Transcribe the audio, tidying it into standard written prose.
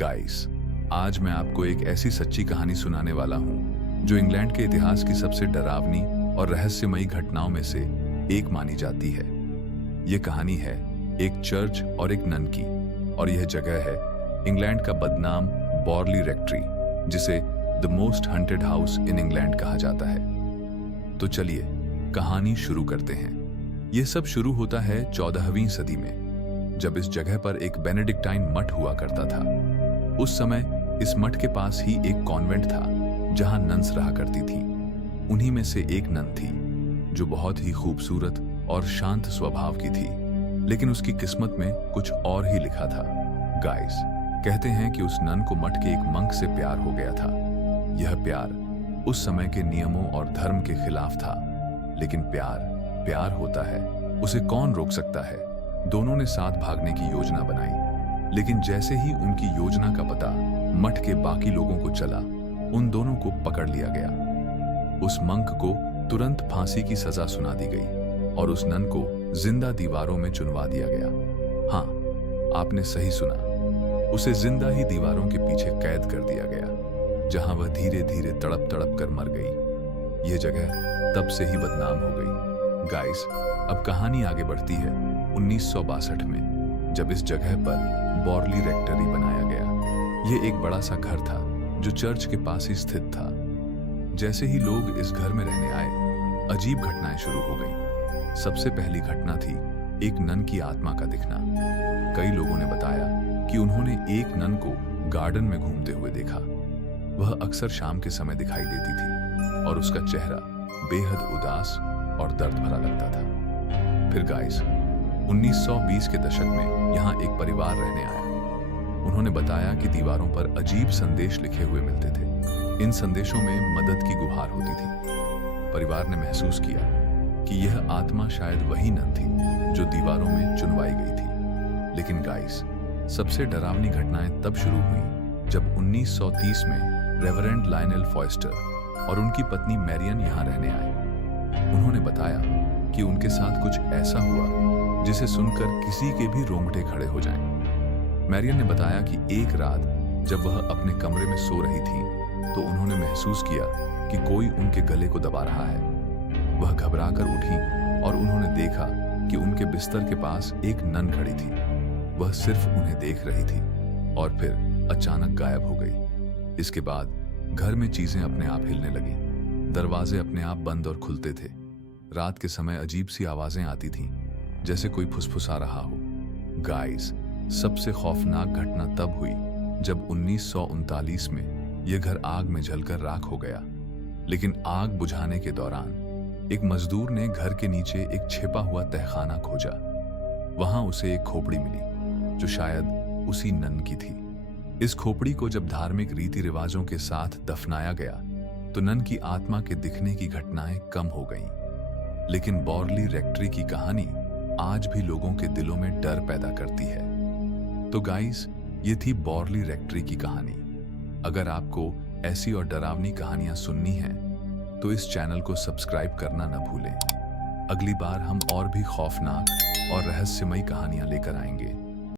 Guys, आज मैं आपको एक ऐसी सच्ची कहानी सुनाने वाला हूं जो इंग्लैंड के इतिहास की सबसे डरावनी और रहस्यमयी घटनाओं में से एक मानी जाती है। यह कहानी है एक चर्च और एक नन की, और यह जगह है इंग्लैंड का बदनाम बॉर्ली रेक्ट्री, जिसे the most haunted house in England कहा जाता है। तो चलिए कहानी शुरू करते हैं। यह सब शुरू होता है 14वीं सदी में, जब इस जगह पर एक बेनेडिक्टाइन मठ हुआ करता था। उस समय इस मठ के पास ही एक कॉन्वेंट था जहां नन्स रहा करती थीं। उन्हीं में से एक नन थी जो बहुत ही खूबसूरत और शांत स्वभाव की थी, लेकिन उसकी किस्मत में कुछ और ही लिखा था। गाइस, कहते हैं कि उस नन को मठ के एक मंक से प्यार हो गया था। यह प्यार उस समय के नियमों और धर्म के खिलाफ था, लेकिन प्यार प्यार होता है, उसे कौन रोक सकता है। दोनों ने साथ भागने की योजना बनाई, लेकिन जैसे ही उनकी योजना का पता मठ के बाकी लोगों को चला, उन दोनों को पकड़ लिया गया। उस मंक को तुरंत फांसी की सजा सुना दी गई और उस नन को जिंदा दीवारों में चुनवा दिया गया। हाँ, आपने सही सुना, उसे जिंदा ही दीवारों के पीछे कैद कर दिया गया, जहां वह धीरे धीरे तड़प तड़प कर मर गई। यह जगह तब से ही बदनाम हो गई। गाइस, अब कहानी आगे बढ़ती है 1962 में, जब इस जगह पर बॉर्ली रेक्टरी बनाया गया। यह एक बड़ा सा घर था जो चर्च के पास ही स्थित था। जैसे ही लोग इस घर में रहने आए, अजीब घटनाएं शुरू हो गईं। सबसे पहली घटना थी एक नन की आत्मा का दिखना। कई लोगों ने बताया कि उन्होंने एक नन को गार्डन में घूमते हुए देखा। वह अक्सर शाम के समय दिखाई देती थी और उसका चेहरा बेहद उदास और दर्द भरा लगता था। फिर गाइस, 1920 के दशक में यहाँ एक परिवार रहने आया। उन्होंने बताया कि दीवारों पर अजीब संदेश लिखे हुए मिलते थे। इन संदेशों में मदद की गुहार होती थी। परिवार ने महसूस किया कि यह आत्मा शायद वही नन थी जो दीवारों में चुनवाई गई थी। लेकिन गाइस, सबसे डरावनी घटनाएं तब शुरू हुई जब 1930 में रेवरेंड लायनेल फॉयस्टर और उनकी पत्नी मैरियन यहाँ रहने आए। उन्होंने बताया कि उनके साथ कुछ ऐसा हुआ जिसे सुनकर किसी के भी रोंगटे खड़े हो जाएं। मैरियन ने बताया कि एक रात जब वह अपने कमरे में सो रही थी, तो उन्होंने महसूस किया कि कोई उनके गले को दबा रहा है। वह घबराकर उठी और उन्होंने देखा कि उनके बिस्तर के पास एक नन खड़ी थी। वह सिर्फ उन्हें देख रही थी और फिर अचानक गायब हो गई। इसके बाद घर में चीजें अपने आप हिलने लगी। दरवाजे अपने आप बंद और खुलते थे। रात के समय अजीब सी आवाजें आती थीं, जैसे कोई फुसफुसा रहा हो। गाइस, सबसे खौफनाक घटना तब हुई जब 1939 में यह घर आग में जलकर राख हो गया। लेकिन आग बुझाने के दौरान एक मजदूर ने घर के नीचे एक छिपा हुआ तहखाना खोजा। वहां उसे एक खोपड़ी मिली जो शायद उसी नन की थी। इस खोपड़ी को जब धार्मिक रीति रिवाजों के साथ दफनाया गया, तो नन की आत्मा के दिखने की घटनाएं कम हो गईं। लेकिन बॉर्ली रेक्ट्री की कहानी आज भी लोगों के दिलों में डर पैदा करती है। तो गाइस, ये थी बॉर्ली रेक्ट्री की कहानी। अगर आपको ऐसी और डरावनी कहानियां सुननी हैं, तो इस चैनल को सब्सक्राइब करना न भूलें। अगली बार हम और भी खौफनाक और रहस्यमयी कहानियां लेकर आएंगे।